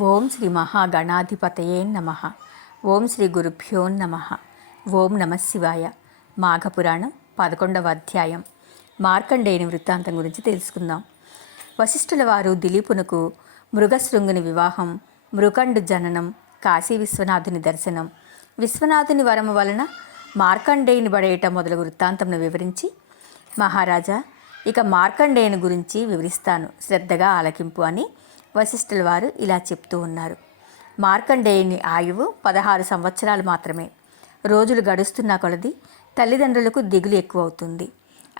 ఓం శ్రీ మహాగణాధిపతయే నమ. ఓం శ్రీ గురుభ్యో నమ. ఓం నమ శివాయ. మాఘపురాణం 11వ అధ్యాయం మార్కండేయుని వృత్తాంతం గురించి తెలుసుకుందాం. వశిష్ఠుల వారు దిలీపునకు మృగశృంగుని వివాహం, మృకండు జననం, కాశీ విశ్వనాథుని దర్శనం, విశ్వనాథుని వరము వలన మార్కండేయుని బడేయట మొదలగు వృత్తాంతంను వివరించి, మహారాజా, ఇక మార్కండేయుని గురించి వివరిస్తాను, శ్రద్ధగా ఆలకింపు అని వశిష్ఠుల వారు ఇలా చెప్తూ ఉన్నారు. మార్కండేయుని ఆయువు 16 సంవత్సరాలు మాత్రమే. రోజులు గడుస్తున్న కొలది తల్లిదండ్రులకు దిగులు ఎక్కువ అవుతుంది.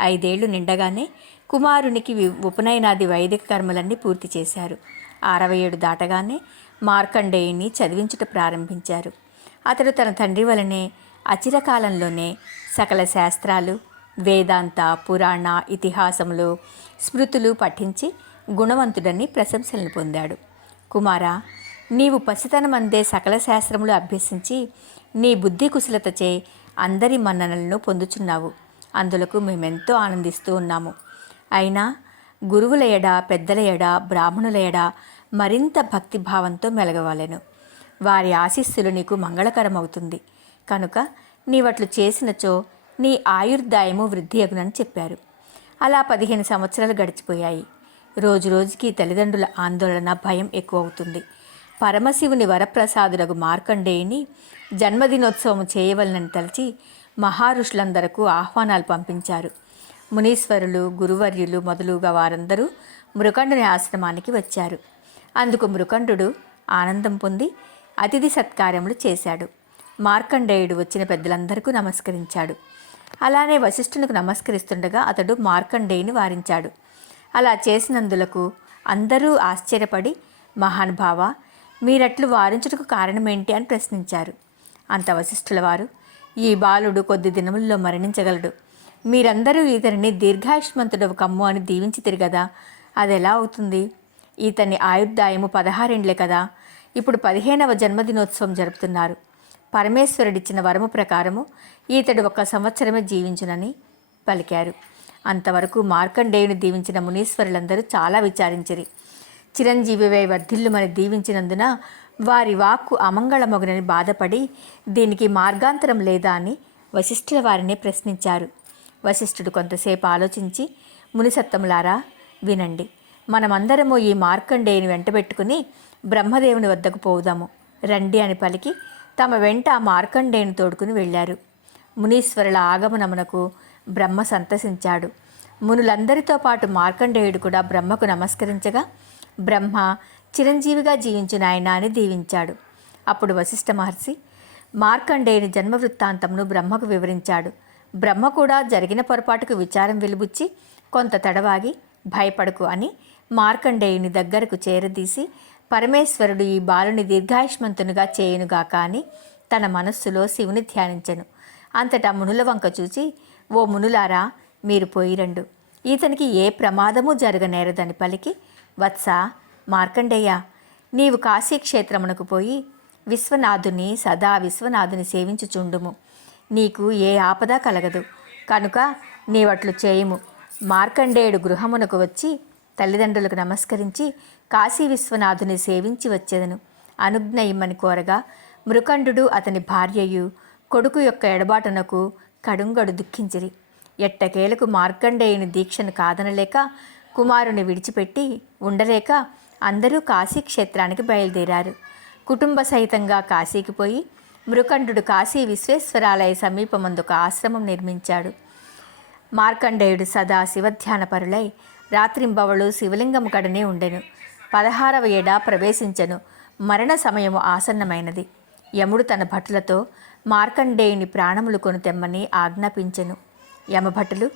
5 ఏళ్లు నిండగానే కుమారునికి ఉపనయనాది వైదిక కర్మలన్నీ పూర్తి చేశారు. 67 దాటగానే మార్కండేయుని చదివించుట ప్రారంభించారు. అతడు తన తండ్రి వలనే అచిరకాలంలోనే సకల శాస్త్రాలు, వేదాంత, పురాణ, ఇతిహాసములు, స్మృతులు పఠించి గుణవంతుడని ప్రశంసలను పొందాడు. కుమారా, నీవు పసితనమందే సకల శాస్త్రములు అభ్యసించి నీ బుద్ధి కుశలతచే అందరి మన్ననలను పొందుచున్నావు. అందులకు మేమెంతో ఆనందిస్తూ ఉన్నాము. అయినా గురువుల ఎడ, పెద్దల ఎడ, బ్రాహ్మణుల ఎడ మరింత భక్తిభావంతో మెలగవాలెను. వారి ఆశీస్సులు నీకు మంగళకరమవుతుంది. కనుక నీవట్లు చేసినచో నీ ఆయుర్దాయము వృద్ధి అగునని చెప్పారు. అలా 15 సంవత్సరాలు గడిచిపోయాయి. రోజు రోజుకి తల్లిదండ్రుల ఆందోళన, భయం ఎక్కువవుతుంది. పరమశివుని వరప్రసాదులకు మార్కండేయుని జన్మదినోత్సవం చేయవలనని తలచి మహారుషులందరకు ఆహ్వానాలు పంపించారు. మునీశ్వరులు, గురువర్యులు మొదలుగా వారందరూ మృకండుని ఆశ్రమానికి వచ్చారు. అందుకు మృకండు ఆనందం పొంది అతిథి సత్కారములు చేశాడు. మార్కండేయుడు వచ్చిన పెద్దలందరికీ నమస్కరించాడు. అలానే వశిష్ఠునికి నమస్కరిస్తుండగా అతడు మార్కండేయుని వారించాడు. అలా చేసినందులకు అందరూ ఆశ్చర్యపడి, మహానుభావ, మీరట్లు వారించుటకు కారణమేంటి అని ప్రశ్నించారు. అంత వశిష్ఠుల వారు, ఈ బాలుడు కొద్ది దినముల్లో మరణించగలడు. మీరందరూ ఇతనిని దీర్ఘాయుష్మంతుడవు కమ్ము అని దీవించితిరి కదా, అది ఎలా అవుతుంది? ఇతని ఆయుర్దాయము 16 ఏండ్లే కదా. ఇప్పుడు 15వ జన్మదినోత్సవం జరుపుతున్నారు. పరమేశ్వరుడిచ్చిన వరము ప్రకారము ఈతడు 1 సంవత్సరమే జీవించునని పలికారు. అంతవరకు మార్కండేయుని దీవించిన మునీశ్వరులందరూ చాలా విచారించిరి. చిరంజీవివై వర్ధిల్లుమని దీవించినందున వారి వాక్కు అమంగళమగునని బాధపడి, దీనికి మార్గాంతరం లేదా అని వశిష్ఠుల వారిని ప్రశ్నించారు. వశిష్ఠుడు కొంతసేపు ఆలోచించి, మునిసత్తములారా, వినండి. మనమందరము ఈ మార్కండేయుని వెంటబెట్టుకుని బ్రహ్మదేవుని వద్దకు పోవుదాము రండి అని పలికి తమ వెంట ఆ మార్కండేయుని తోడుకుని వెళ్ళారు. మునీశ్వరుల ఆగమనమునకు బ్రహ్మ సంతసించాడు. మునులందరితో పాటు మార్కండేయుడు కూడా బ్రహ్మకు నమస్కరించగా, బ్రహ్మ చిరంజీవిగా జీవించునాయన అని దీవించాడు. అప్పుడు వశిష్ఠ మహర్షి మార్కండేయుని జన్మవృత్తాంతమును బ్రహ్మకు వివరించాడు. బ్రహ్మ కూడా జరిగిన పొరపాటుకు విచారం వెలుబుచ్చి కొంత తడవాగి, భయపడకు అని మార్కండేయుని దగ్గరకు చేరదీసి, పరమేశ్వరుడు ఈ బాలుని దీర్ఘాయుష్మంతునిగా చేయునుగాక అని తన మనస్సులో శివుని ధ్యానించెను. అంతటా మునుల వంక చూచి, ఓ మునులారా, మీరు పోయిరండు, ఈతనికి ఏ ప్రమాదము జరగనేరదని పలికి, వత్స మార్కండేయ, నీవు కాశీక్షేత్రమునకు పోయి విశ్వనాథుని సేవించుచుండుము. నీకు ఏ ఆపద కలగదు. కనుక నీవట్లు చేయుము. మార్కండేయుడు గృహమునకు వచ్చి తల్లిదండ్రులకు నమస్కరించి కాశీ విశ్వనాథుని సేవించి వచ్చేదను అనుజ్ఞ ఇమ్మని కోరగా, మృకండు అతని భార్యయు కొడుకు యొక్క ఎడబాటునకు కడుంగడు దుఃఖించిరి. ఎట్టకేలకు మార్కండేయుని దీక్షను కాదనలేక, కుమారుని విడిచిపెట్టి ఉండలేక అందరూ కాశీక్షేత్రానికి బయలుదేరారు. కుటుంబ సహితంగా కాశీకి పోయి మృకండు కాశీ విశ్వేశ్వరాలయ సమీపమందు ఒక ఆశ్రమం నిర్మించాడు. మార్కండేయుడు సదా శివధ్యానపరులై రాత్రింబవళ్ళు శివలింగము కడనే ఉండెను. 16వ ఏట ప్రవేశించెను. మరణ సమయము ఆసన్నమైనది. యముడు తన భటులతో మార్కండేయుని ప్రాణములు కొని తెమ్మని ఆజ్ఞాపించెను. యమభటులు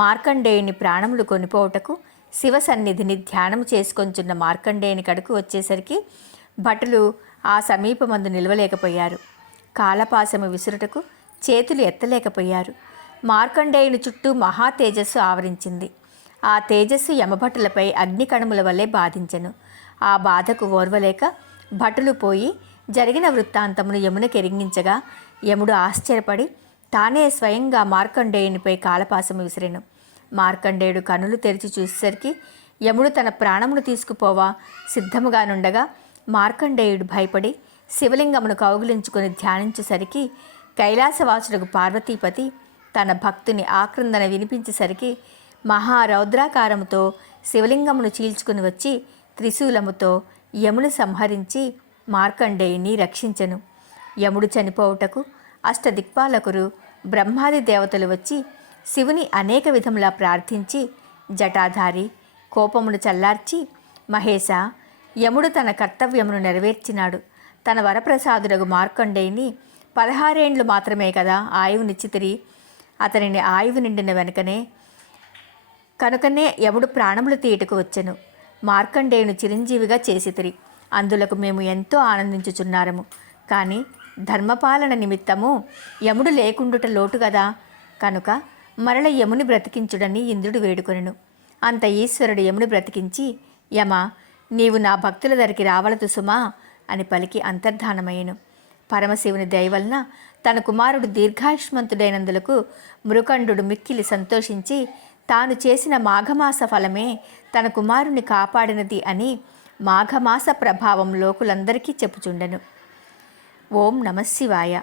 మార్కండేయుని ప్రాణములు కొనిపోవుటకు శివ సన్నిధిని ధ్యానము చేసుకొంచున్న మార్కండేయుని కడకు వచ్చేసరికి భటులు ఆ సమీపమందు నిలవలేకపోయారు. కాలపాశము విసురుటకు చేతులు ఎత్తలేకపోయారు. మార్కండేయుని చుట్టూ మహా తేజస్సు ఆవరించింది. ఆ తేజస్సు యమభటులపై అగ్నికణముల వలె బాధించెను. ఆ బాధకు ఓర్వలేక భటులు పోయి జరిగిన వృత్తాంతమును యమునకు ఎరిగించగా, యముడు ఆశ్చర్యపడి తానే స్వయంగా మార్కండేయునిపై కాలపాసము విసిరెను. మార్కండేయుడు కనులు తెరిచి చూసేసరికి యముడు తన ప్రాణమును తీసుకుపోవా సిద్ధముగానుండగా మార్కండేయుడు భయపడి శివలింగమును కౌగిలించుకొని ధ్యానించేసరికి కైలాసవాసులకు పార్వతీపతి తన భక్తుని ఆక్రందన వినిపించేసరికి మహారౌద్రాకారముతో శివలింగమును చీల్చుకుని వచ్చి త్రిశూలముతో యమును సంహరించి మార్కండేయుని రక్షించెను. యముడు చనిపోవుటకు అష్టదిక్పాలకులు బ్రహ్మాది దేవతలు వచ్చి శివుని అనేక విధములా ప్రార్థించి జటాధారి కోపమును చల్లార్చి, మహేశ, యముడు తన కర్తవ్యమును నెరవేర్చినాడు. తన వరప్రసాదులకు మార్కండేయుని 16 ఏండ్లు మాత్రమే కదా ఆయువునిచ్చితిరి. అతనిని ఆయువు నిండిన వెనుకనే కనుకనే యముడు ప్రాణములు తీయటకు వచ్చెను. మార్కండేయుని చిరంజీవిగా చేసితిరి. అందులకు మేము ఎంతో ఆనందించుచున్నారము. కానీ ధర్మపాలన నిమిత్తము యముడు లేకుండుట లోటు కదా. కనుక మరల యముని బ్రతికించుడని ఇంద్రుడు వేడుకొనెను. అంత ఈశ్వరుడు యముని బ్రతికించి, యమ, నీవు నా భక్తుల దరికి రావలదు సుమా అని పలికి అంతర్ధానమయ్యను. పరమశివుని దయవలన తన కుమారుడు దీర్ఘాయుష్మంతుడైనందులకు మృకండు మిక్కిలి సంతోషించి తాను చేసిన మాఘమాస ఫలమే తన కుమారుని కాపాడినది అని మాఘమాస ప్రభావం లోకులందరికీ చెప్పుచుండెను. ఓం నమః శివాయ.